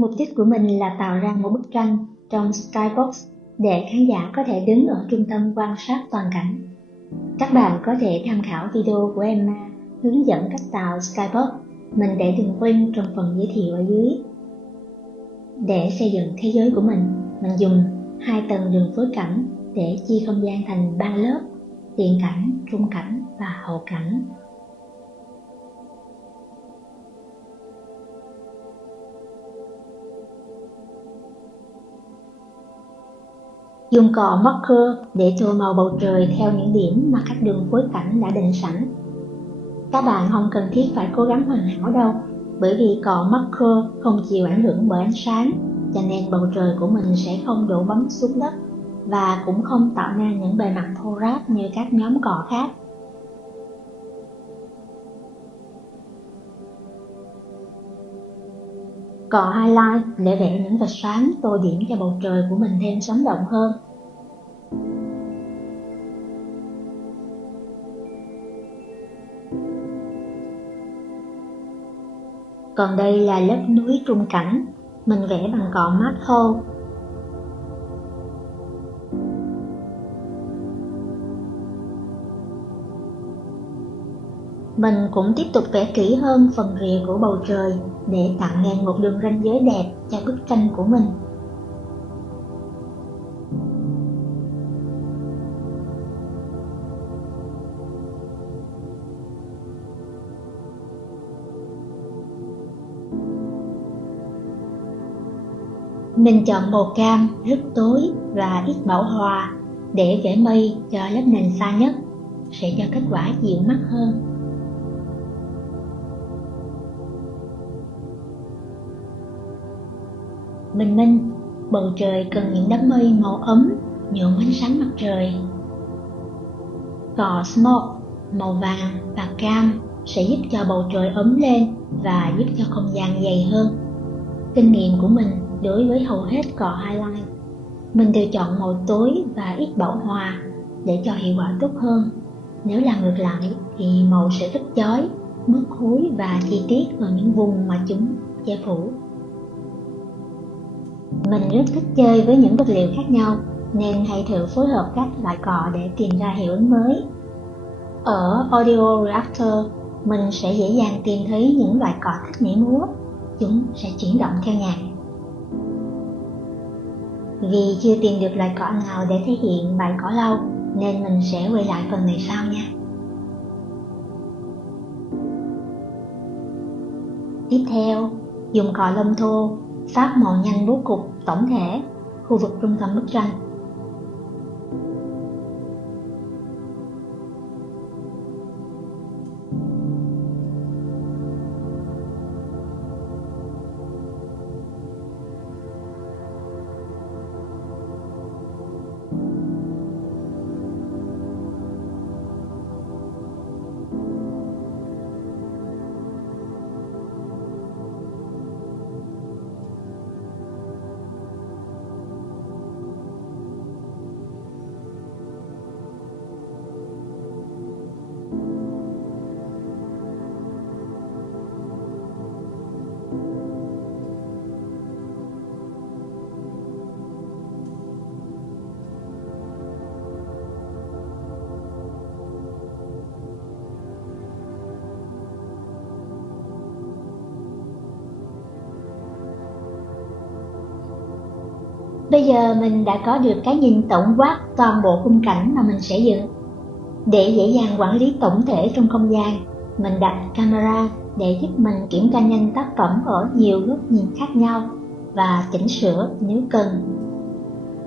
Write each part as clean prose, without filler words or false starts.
Mục đích của mình là tạo ra một bức tranh trong Skybox để khán giả có thể đứng ở trung tâm quan sát toàn cảnh. Các bạn có thể tham khảo video của Emma hướng dẫn cách tạo Skybox. Mình để đường link trong phần giới thiệu ở dưới. Để xây dựng thế giới của mình dùng 2 tầng đường phối cảnh để chia không gian thành 3 lớp: tiền cảnh, trung cảnh và hậu cảnh. Dùng cọ marker để tô màu bầu trời theo những điểm mà các đường phối cảnh đã định sẵn. Các bạn không cần thiết phải cố gắng hoàn hảo đâu, bởi vì cọ marker không chịu ảnh hưởng bởi ánh sáng, cho nên bầu trời của mình sẽ không đổ bóng xuống đất và cũng không tạo ra những bề mặt thô ráp như các nhóm cọ khác. Cọ highlight để vẽ những vệt sáng tô điểm cho bầu trời của mình thêm sống động hơn. Còn đây là lớp núi trung cảnh, mình vẽ bằng cọ marker. Mình cũng tiếp tục vẽ kỹ hơn phần rìa của bầu trời để tạo nên một đường ranh giới đẹp cho bức tranh của mình. Mình chọn màu cam rất tối và ít bão hòa để vẽ mây cho lớp nền xa nhất, sẽ cho kết quả dịu mắt hơn. Bình minh, bầu trời cần những đám mây màu ấm nhuộm ánh sáng mặt trời. Cọ smoke màu vàng và cam sẽ giúp cho bầu trời ấm lên và giúp cho không gian dày hơn. Kinh nghiệm của mình đối với hầu hết cọ highlight, mình đều chọn màu tối và ít bão hòa để cho hiệu quả tốt hơn. Nếu là ngược lại thì màu sẽ rất chói, mất khối và chi tiết ở những vùng mà chúng che phủ. Mình rất thích chơi với những vật liệu khác nhau nên hãy thử phối hợp các loại cọ để tìm ra hiệu ứng mới. Ở Audio Reactor, mình sẽ dễ dàng tìm thấy những loại cọ thích nhảy múa, chúng sẽ chuyển động theo nhạc. Vì chưa tìm được loại cọ nào để thể hiện bài cỏ lau nên mình sẽ quay lại phần này sau nha. Tiếp theo, dùng cọ lông thô phát màu nhanh bố cục tổng thể khu vực trung tâm bức tranh. Bây giờ mình đã có được cái nhìn tổng quát toàn bộ khung cảnh mà mình sẽ dựng. Để dễ dàng quản lý tổng thể trong không gian, mình đặt camera để giúp mình kiểm tra nhanh tác phẩm ở nhiều góc nhìn khác nhau và chỉnh sửa nếu cần.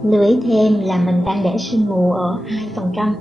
Lưu ý thêm là mình đang để sương mù ở 2%.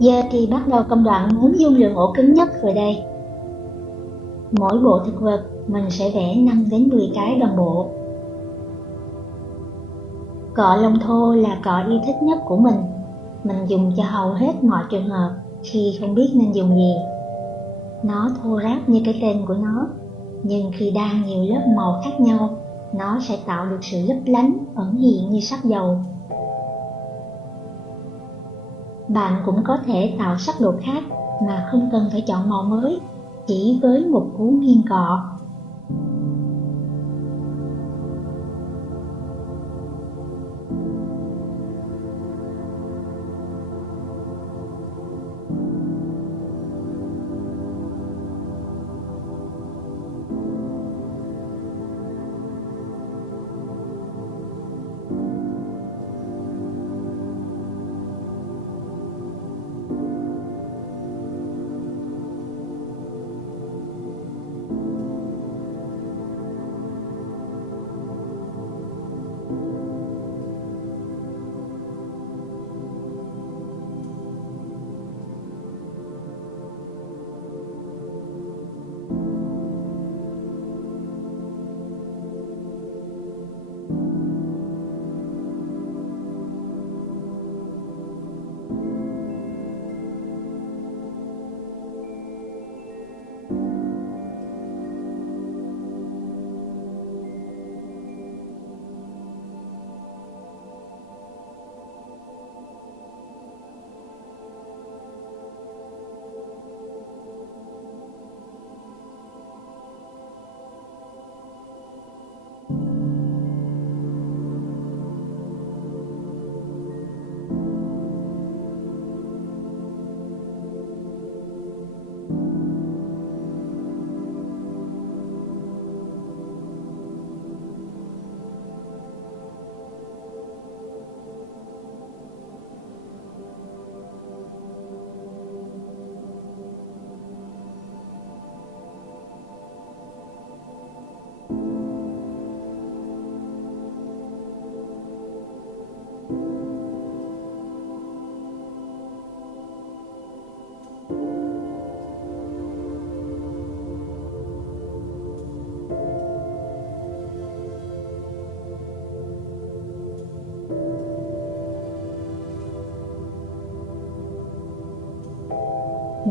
Giờ thì bắt đầu công đoạn muốn dung lượng ổ cứng nhất rồi đây. Mỗi bộ thực vật mình sẽ vẽ 5 đến 10 cái đồng bộ. Cọ lông thô là cọ yêu thích nhất của mình dùng cho hầu hết mọi trường hợp khi không biết nên dùng gì. Nó thô ráp như cái tên của nó, nhưng khi đan nhiều lớp màu khác nhau, nó sẽ tạo được sự lấp lánh, ẩn hiện như sắc dầu. Bạn cũng có thể tạo sắc độ khác mà không cần phải chọn màu mới, chỉ với một cú nghiêng cọ.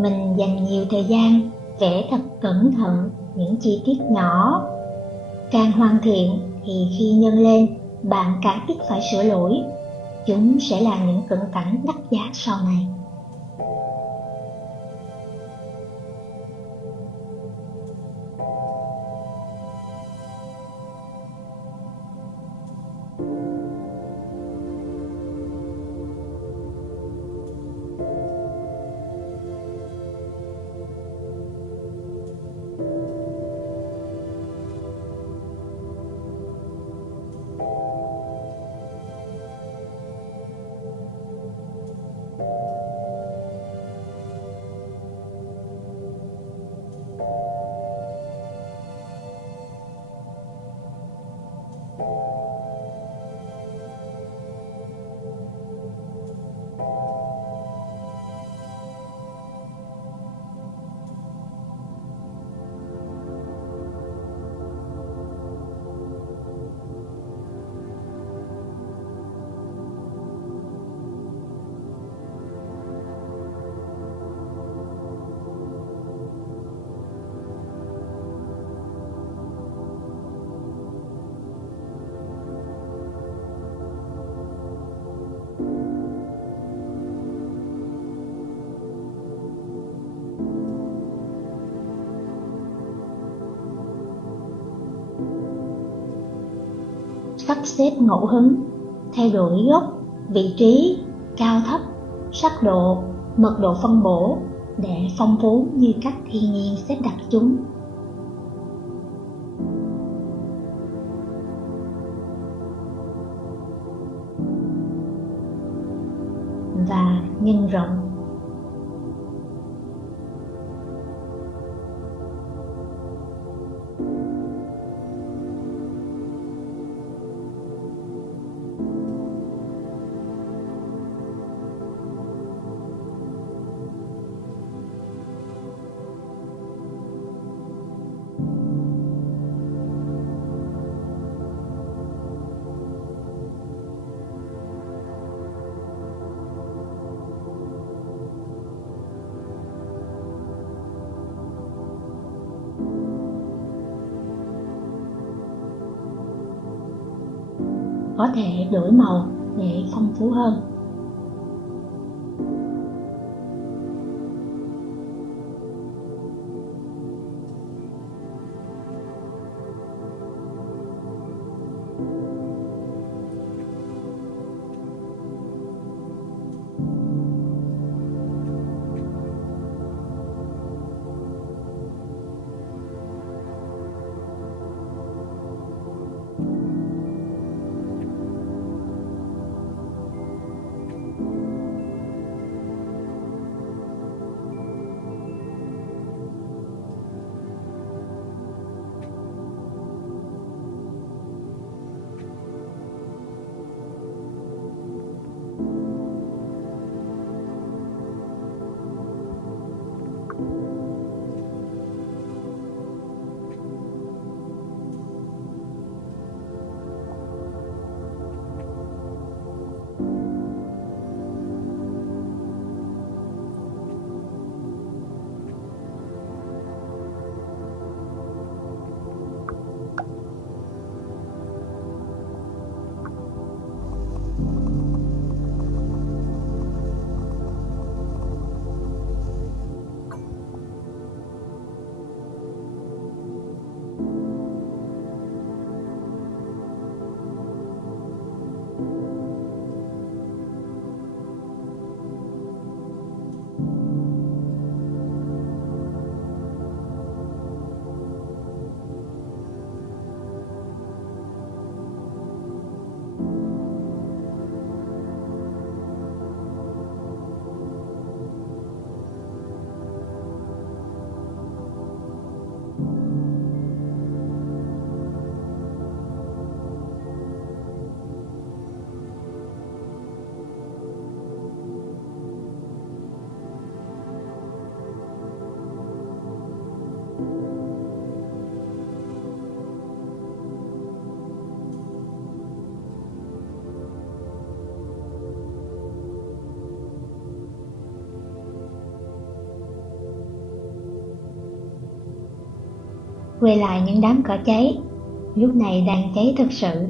Mình dành nhiều thời gian vẽ thật cẩn thận những chi tiết nhỏ. Càng hoàn thiện thì khi nhân lên, bạn càng ít phải sửa lỗi. Chúng sẽ là những cận cảnh đắt giá sau này. Sắp xếp ngẫu hứng, thay đổi góc, vị trí, cao thấp, sắc độ, mật độ phân bổ để phong phú như cách thiên nhiên xếp đặt chúng. Và nhân rộng. có thể đổi màu để phong phú hơn. Quay lại những đám cỏ cháy, lúc này đang cháy thực sự.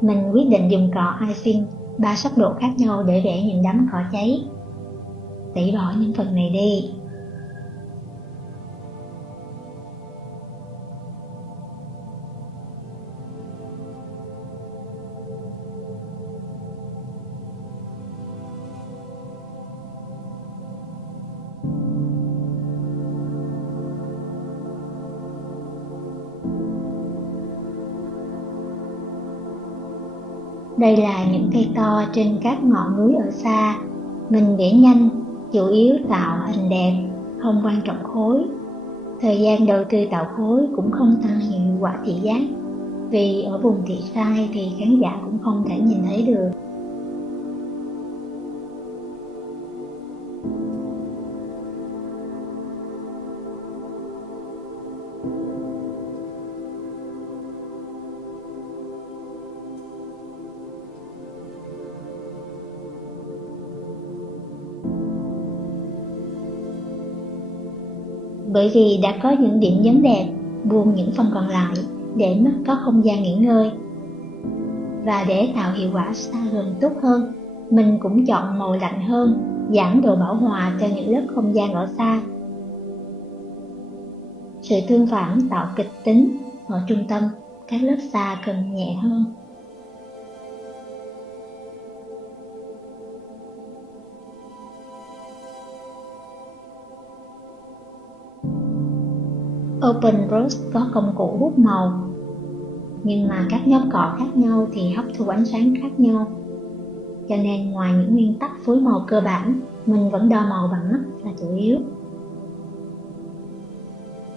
Mình quyết định dùng cọ icing 3 sắc độ khác nhau để vẽ những đám cỏ cháy. Tẩy bỏ những phần này đi. Đây là những cây to trên các ngọn núi ở xa. Mình vẽ nhanh, chủ yếu tạo hình đẹp, không quan trọng khối. Thời gian đầu tư tạo khối cũng không tăng hiệu quả thị giác, vì ở vùng thị sai thì khán giả cũng không thể nhìn thấy được. Bởi vì đã có những điểm nhấn đẹp, buông những phần còn lại để mắt có không gian nghỉ ngơi. Và để tạo hiệu quả xa gần tốt hơn, mình cũng chọn màu lạnh hơn, giảm độ bão hòa cho những lớp không gian ở xa. Sự tương phản tạo kịch tính ở trung tâm, các lớp xa cần nhẹ hơn. Open Brush có công cụ hút màu, nhưng mà các nhóm cọ khác nhau thì hấp thu ánh sáng khác nhau. Cho nên ngoài những nguyên tắc phối màu cơ bản, mình vẫn đo màu bằng mắt là chủ yếu.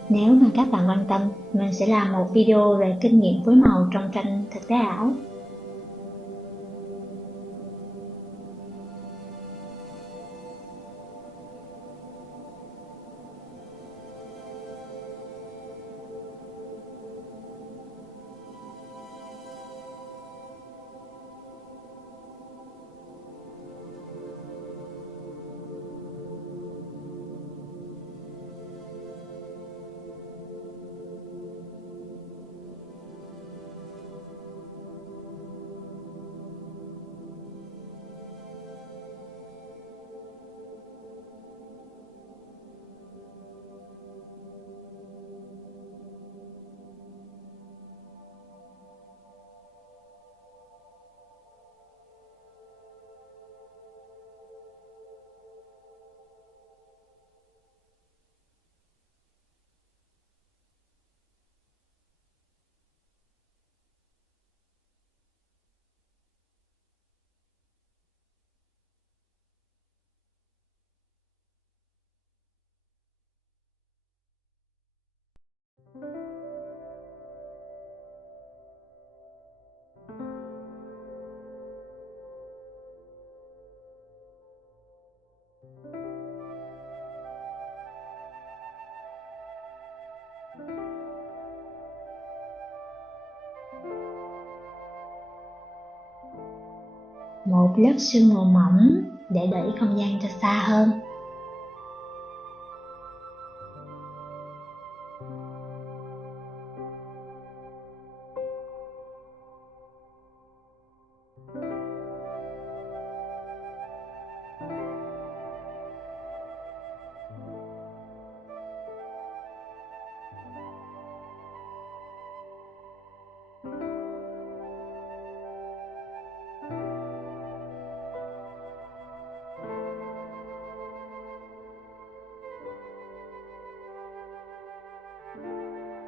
Nếu mà các bạn quan tâm, mình sẽ làm một video về kinh nghiệm phối màu trong tranh thực tế ảo. một lớp sương mù mỏng để đẩy không gian cho xa hơn.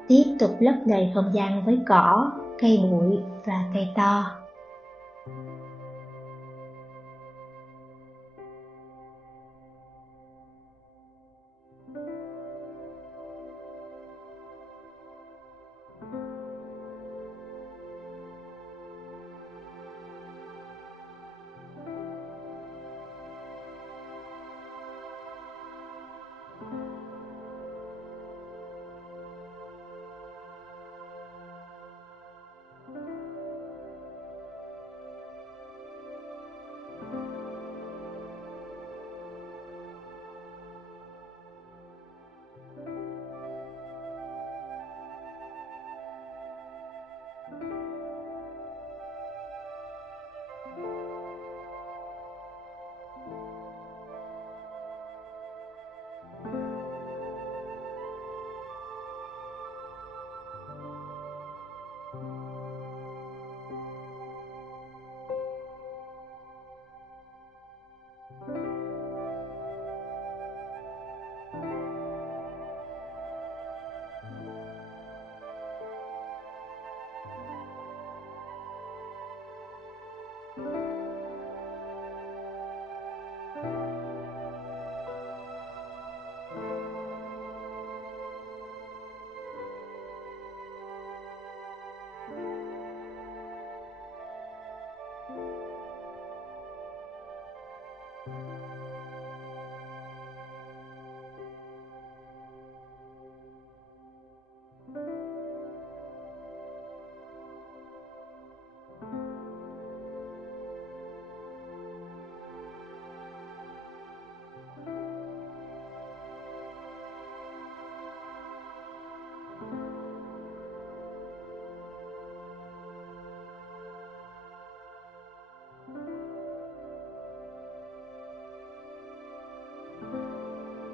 Tiếp tục lấp đầy không gian với cỏ, cây bụi và cây to.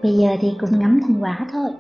Bây giờ thì cùng ngắm thành quả thôi.